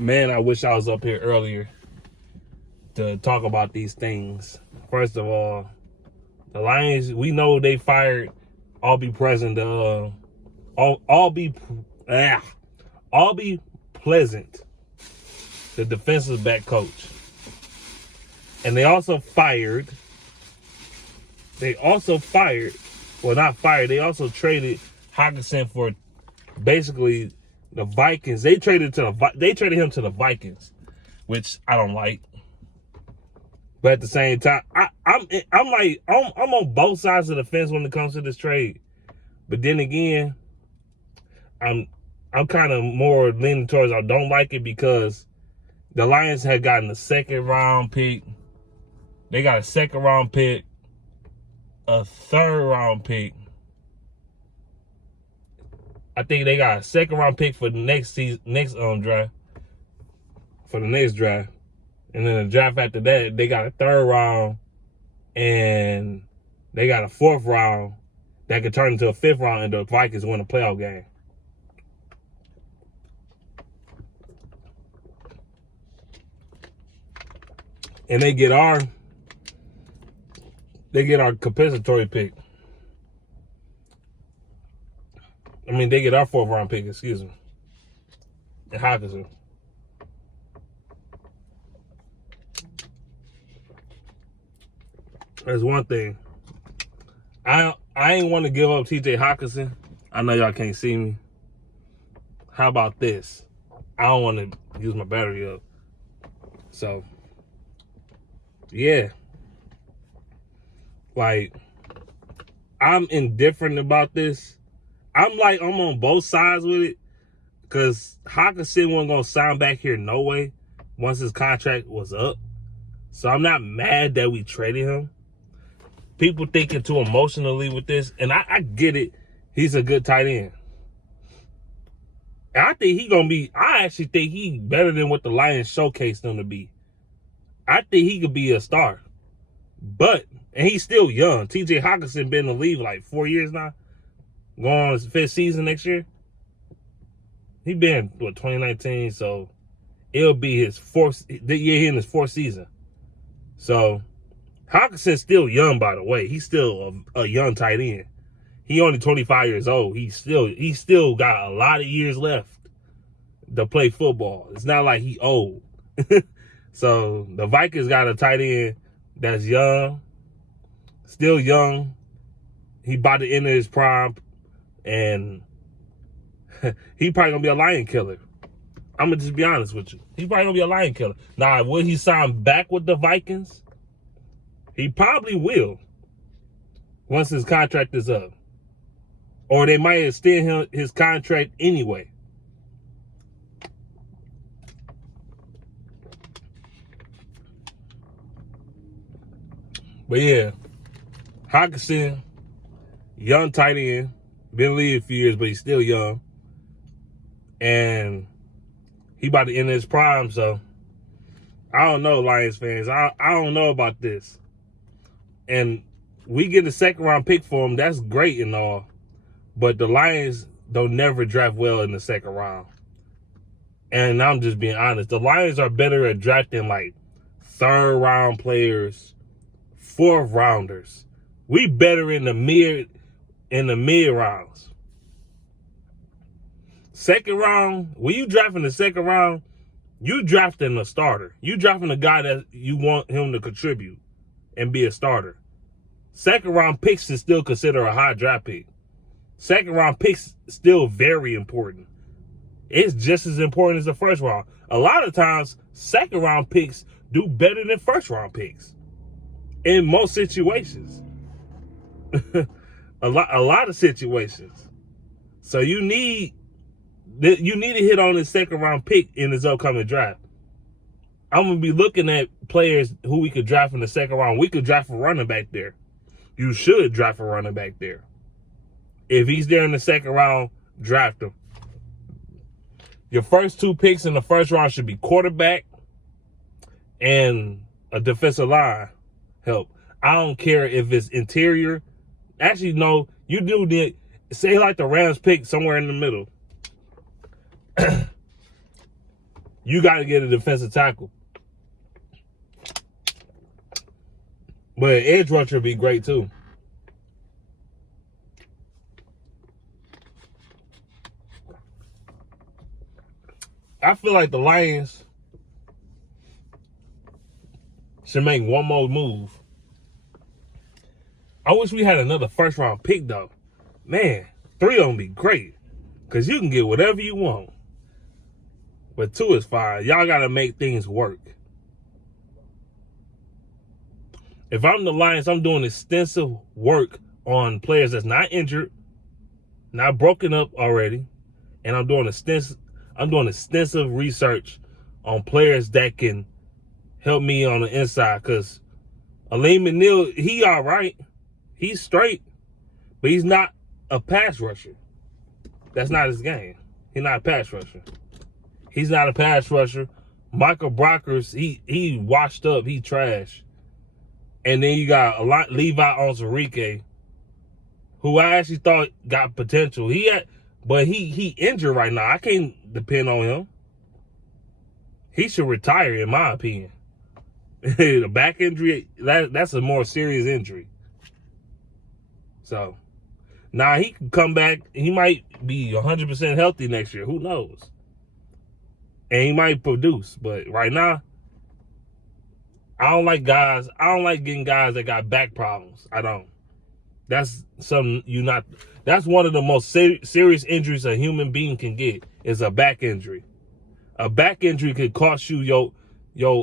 Man, I wish I was up here earlier to talk about these things. First of all, the Lions, we know they fired Aubrey Pleasant, Aubrey Pleasant, the defensive back coach. And they also fired, well, not fired, they also traded Hockenson for basically the Vikings. They traded him to the Vikings, which I don't like. But at the same time, I'm on both sides of the fence when it comes to this trade. But then again, I'm kind of more leaning towards I don't like it because the Lions had gotten a second-round pick. They got a second-round pick, a third-round pick. I think they got a second-round pick for the next draft, for the next draft. And then the draft after that, they got a third round and they got a fourth round that could turn into a fifth round and the Vikings win a playoff game. And they get our compensatory pick. I mean, they get our fourth round pick, excuse me. And Hockenson. There's one thing. I ain't want to give up TJ Hockenson. I know y'all can't see me. How about this? I don't want to use my battery up. So, yeah. Like, I'm indifferent about this. I'm on both sides with it. Because Hockenson wasn't going to sign back here no way once his contract was up. So I'm not mad that we traded him. People thinking too emotionally with this, and I get it. He's a good tight end. And I actually think he's better than what the Lions showcased him to be. I think he could be a star. And he's still young. TJ Hockenson been in the league like 4 years now. Going on his fifth season next year. He been, 2019, so it'll be his fourth season. So, Hockenson's still young, by the way. He's still a young tight end. He only 25 years old. He still got a lot of years left to play football. It's not like he old. So the Vikings got a tight end that's young, still young. He about to enter his prime, and he probably gonna be a lion killer. I'm gonna just be honest with you. He's probably gonna be a lion killer. Now, will he sign back with the Vikings? He probably will once his contract is up. Or they might extend his contract anyway. But yeah, Hockenson, young tight end. Been in the league a few years, but he's still young. And he about to end his prime, so I don't know, Lions fans. I don't know about this. And we get a second-round pick for him. That's great and all. But the Lions don't never draft well in the second round. And I'm just being honest. The Lions are better at drafting, like, third-round players, fourth-rounders. We better in the mid rounds. Second round, when you draft in the second round, you drafting a starter. You drafting a guy that you want him to contribute and be a starter. Second round picks is still considered a high draft pick. Second round picks still very important. It's just as important as the first round. A lot of times, second round picks do better than first round picks. In most situations. a lot of situations. So you need to hit on his second round pick in his upcoming draft. I'm going to be looking at players who we could draft in the second round. We could draft a running back there. You should draft a running back there. If he's there in the second round, draft him. Your first two picks in the first round should be quarterback and a defensive line help. I don't care if it's interior. Actually, no, you do say like the Rams pick somewhere in the middle. you got to get a defensive tackle. But an edge rusher would be great too. I feel like the Lions should make one more move. I wish we had another first round pick though. Man, 3 of them be great. Because you can get whatever you want. But 2 is fine. Y'all got to make things work. If I'm the Lions, I'm doing extensive work on players that's not injured, not broken up already. And I'm doing extensive research on players that can help me on the inside. Because Aleem McNeil, he all right. He's straight. But he's not a pass rusher. That's not his game. He's not a pass rusher. He's not a pass rusher. Michael Brockers, he washed up. He trash. And then you got Levi Onwuzurike, who I actually thought got potential. But he injured right now. I can't depend on him. He should retire, in my opinion. The back injury, that's a more serious injury. So, now he can come back. He might be 100% healthy next year. Who knows? And he might produce. But right now, I don't like getting guys that got back problems. I don't. That's that's one of the most serious injuries a human being can get is a back injury. A back injury could cost you your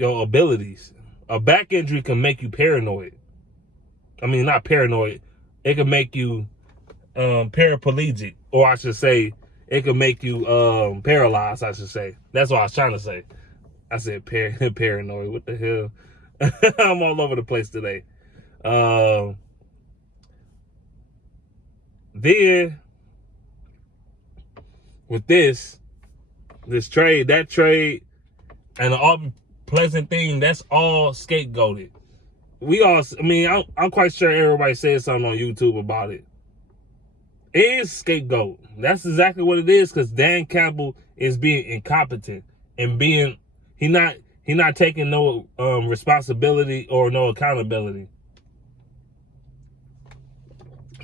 abilities. A back injury can make you paranoid. I mean, not paranoid. It can make you paraplegic, or I should say, it can make you paralyzed. I should say. That's what I was trying to say. I said paranoid. What the hell? I'm all over the place today. Then with this trade, that trade, and the Aubrey Pleasant thing, that's all scapegoated. I'm quite sure everybody said something on YouTube about it. It is scapegoat. That's exactly what it is, because Dan Campbell is being incompetent and he not taking no responsibility or no accountability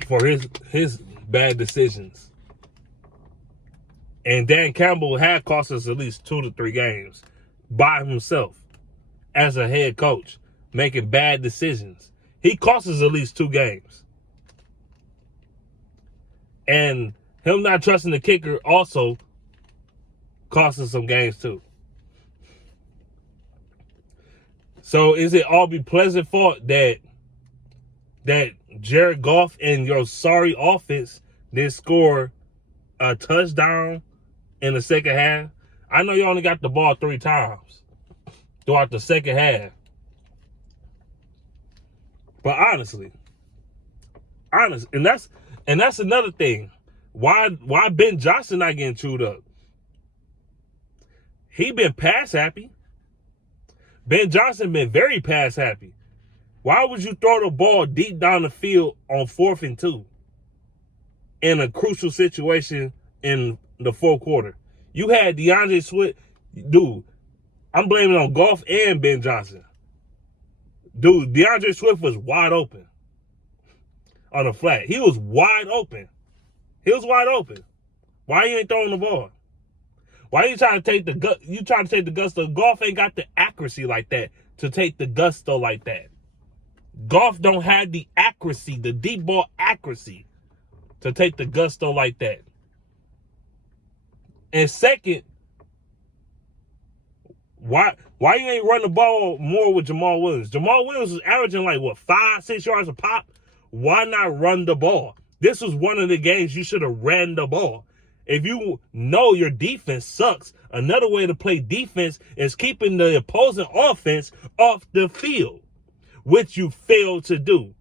for his bad decisions. And Dan Campbell had cost us at least 2 to 3 games by himself as a head coach, making bad decisions. He cost us at least 2 games. And him not trusting the kicker also cost us some games too. So is it Aubrey Pleasant fault that Jared Goff and your sorry offense didn't score a touchdown in the second half? I know you only got the ball 3 times throughout the second half. But honestly, and that's another thing. Why Ben Johnson not getting chewed up? He been pass happy. Ben Johnson been very pass happy. Why would you throw the ball deep down the field on 4th and 2 in a crucial situation in the 4th quarter? You had DeAndre Swift. Dude, I'm blaming it on Goff and Ben Johnson. Dude, DeAndre Swift was wide open on the flat. He was wide open. Why you ain't throwing the ball? Why you trying to take the gusto? Goff ain't got the accuracy like that to take the gusto like that. Goff don't have the accuracy, the deep ball accuracy to take the gusto like that. And second, why you ain't run the ball more with Jamal Williams? Jamal Williams was averaging 5-6 yards a pop. Why not run the ball? This was one of the games you should have ran the ball. If you know your defense sucks, another way to play defense is keeping the opposing offense off the field, which you failed to do.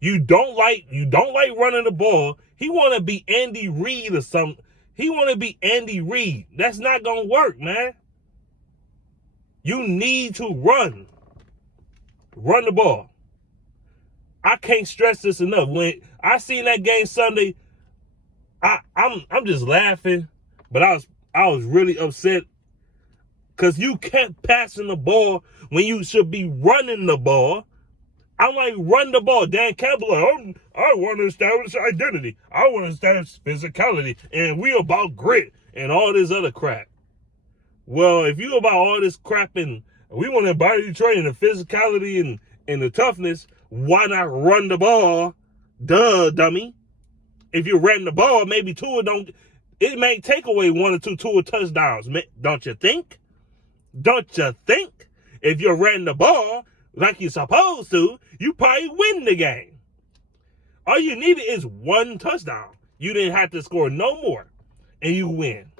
You don't like running the ball. He want to be Andy Reid or something. He want to be Andy Reid. That's not going to work, man. You need to run the ball. I can't stress this enough. When I seen that game Sunday, I'm just laughing But I was really upset because you kept passing the ball when you should be running the ball. I'm like, run the ball. Dan Campbell, I want to establish identity. I want to establish physicality. And we about grit and all this other crap. Well, if you about all this crap and we want to embody Detroit and the physicality and the toughness, why not run the ball? Duh, dummy. If you ran the ball, maybe it may take away 1 or 2 touchdowns. Don't you think? Don't you think? If you ran the ball like you're supposed to, you probably win the game. All you needed is 1 touchdown. You didn't have to score no more, and you win.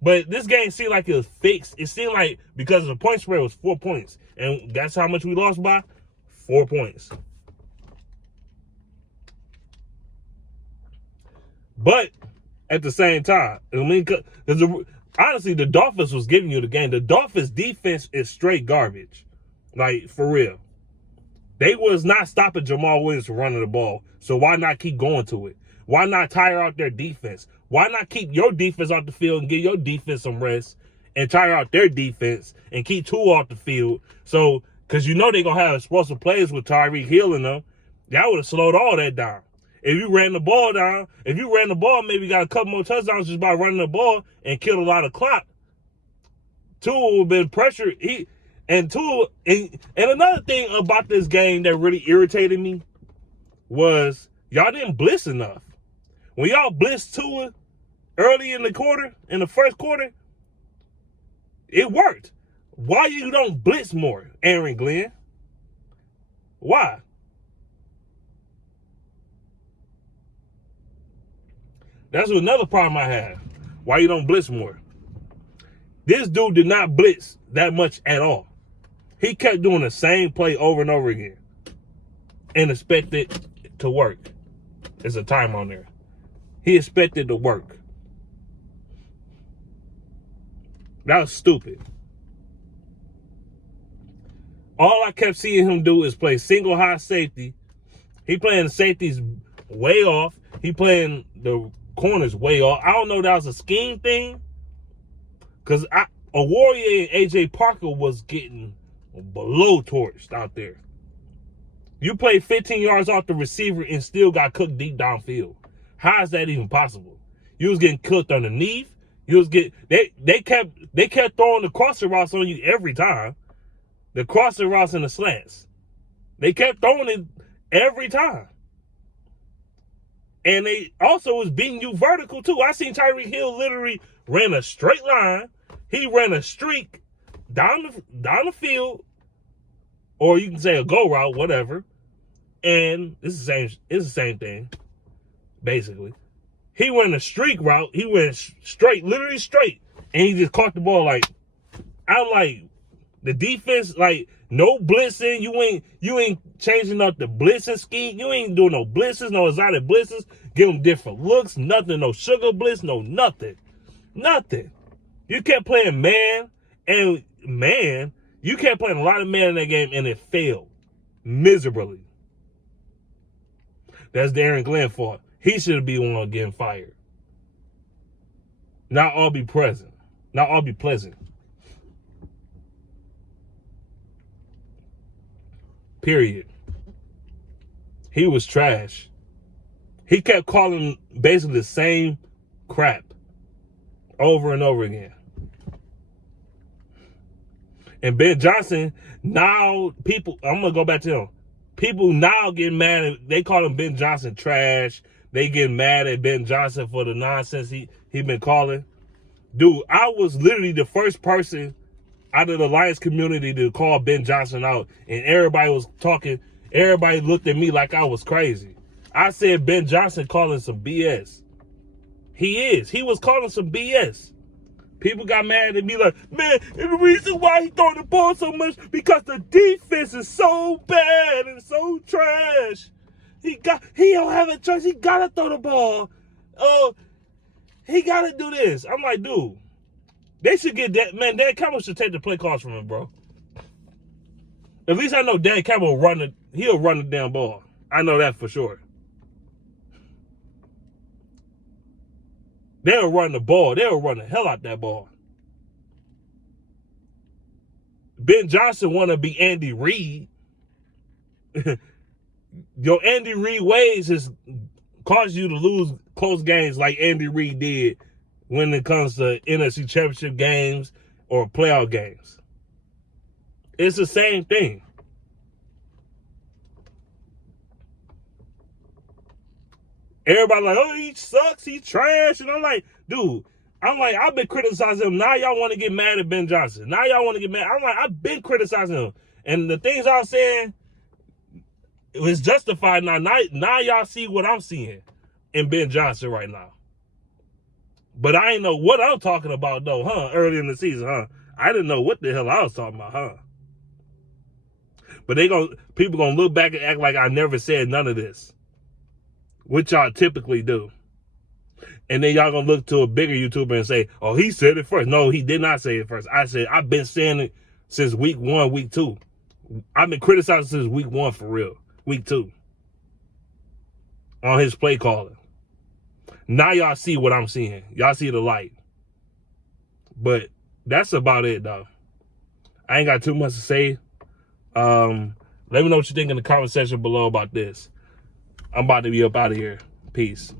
But this game seemed like it was fixed. It seemed like because the point spread was 4 points, and that's how much we lost by? 4 points. But at the same time, I mean, honestly, the Dolphins was giving you the game. The Dolphins defense is straight garbage. Like, for real. They was not stopping Jamal Williams from running the ball. So why not keep going to it? Why not tire out their defense? Why not keep your defense off the field and give your defense some rest and tire out their defense and keep Tua off the field? So, because you know they're going to have explosive plays with Tyreek Hill in them. That would have slowed all that down. If you ran the ball down, maybe got a couple more touchdowns just by running the ball and killed a lot of clock. Tua would have been pressured. And another thing about this game that really irritated me was y'all didn't blitz enough. When y'all blitzed Tua early in the first quarter, it worked. Why you don't blitz more, Aaron Glenn? Why? That's another problem I have. Why you don't blitz more? This dude did not blitz that much at all. He kept doing the same play over and over again and expected it to work. There's a time on there. He expected to work. That was stupid. All I kept seeing him do is play single high safety. He playing the safeties way off. He playing the corners way off. I don't know if that was a scheme thing. Because Warrior and AJ Parker was getting below torched out there. You played 15 yards off the receiver and still got cooked deep downfield. How is that even possible? You was getting cooked underneath. They kept throwing the crossing routes on you every time. The crossing routes and the slants. They kept throwing it every time. And they also was beating you vertical too. I seen Tyreek Hill literally ran a straight line. He ran a streak down the field, or you can say a go route, whatever. And it's the same thing, basically. He ran a streak route. He went straight, literally straight, and he just caught the ball. Like, I'm like, the defense, like, no blitzing. You ain't changing up the blitzing scheme. You ain't doing no blitzes, no exotic blitzes. Give them different looks. Nothing. No sugar blitz. No nothing. Nothing. You kept playing man. You kept playing a lot of man in that game, and it failed miserably. That's the Aaron Glenn fault. He should be the one getting fired. Not Aubrey Pleasant. Period. He was trash. He kept calling basically the same crap over and over again. And Ben Johnson, now people, I'm going to go back to him. People now get mad. They call him Ben Johnson trash. They get mad at Ben Johnson for the nonsense he been calling. Dude, I was literally the first person out of the Lions community to call Ben Johnson out. And everybody was talking. Everybody looked at me like I was crazy. I said Ben Johnson calling some BS. He is. He was calling some BS. People got mad at me like, man, and the reason why he throwing the ball so much because the defense is so bad and so trash. He don't have a choice. He gotta throw the ball. He gotta do this. I'm like, dude, they should get that. Man, Dan Campbell should take the play calls from him, bro. At least I know Dan Campbell he'll run the damn ball. I know that for sure. They'll run the ball. They'll run the hell out that ball. Ben Johnson want to be Andy Reid. Your Andy Reid ways has caused you to lose close games like Andy Reid did when it comes to NFC Championship games or playoff games. It's the same thing. Everybody like, oh, he sucks, he's trash. And I'm like, dude, I've been criticizing him. Now y'all want to get mad at Ben Johnson. Now y'all want to get mad. I'm like, I've been criticizing him. And the things I was saying, it was justified now. Now y'all see what I'm seeing in Ben Johnson right now. But I ain't know what I'm talking about though, huh? Early in the season, huh? I didn't know what the hell I was talking about, huh? But people gonna look back and act like I never said none of this, which y'all typically do. And then y'all gonna look to a bigger YouTuber and say, oh, he said it first. No, he did not say it first. I said, I've been saying it since week 1, week 2. I've been criticizing since week 1 for real. Week 2. On his play calling. Now y'all see what I'm seeing. Y'all see the light. But that's about it, though. I ain't got too much to say. Let me know what you think in the comment section below about this. I'm about to be up out of here. Peace.